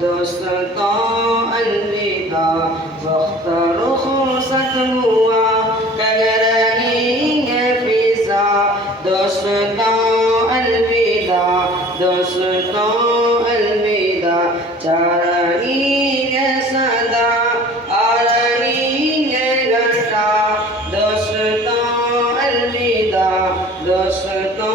دوستوں الوداع وقت رخصت ہوا لگ رہی ہے فضا دوستوں الوداع دوستوں الوداع جا رہی ہے صدا آ رہی ہے گھٹا دوستوں الوداع دوستوں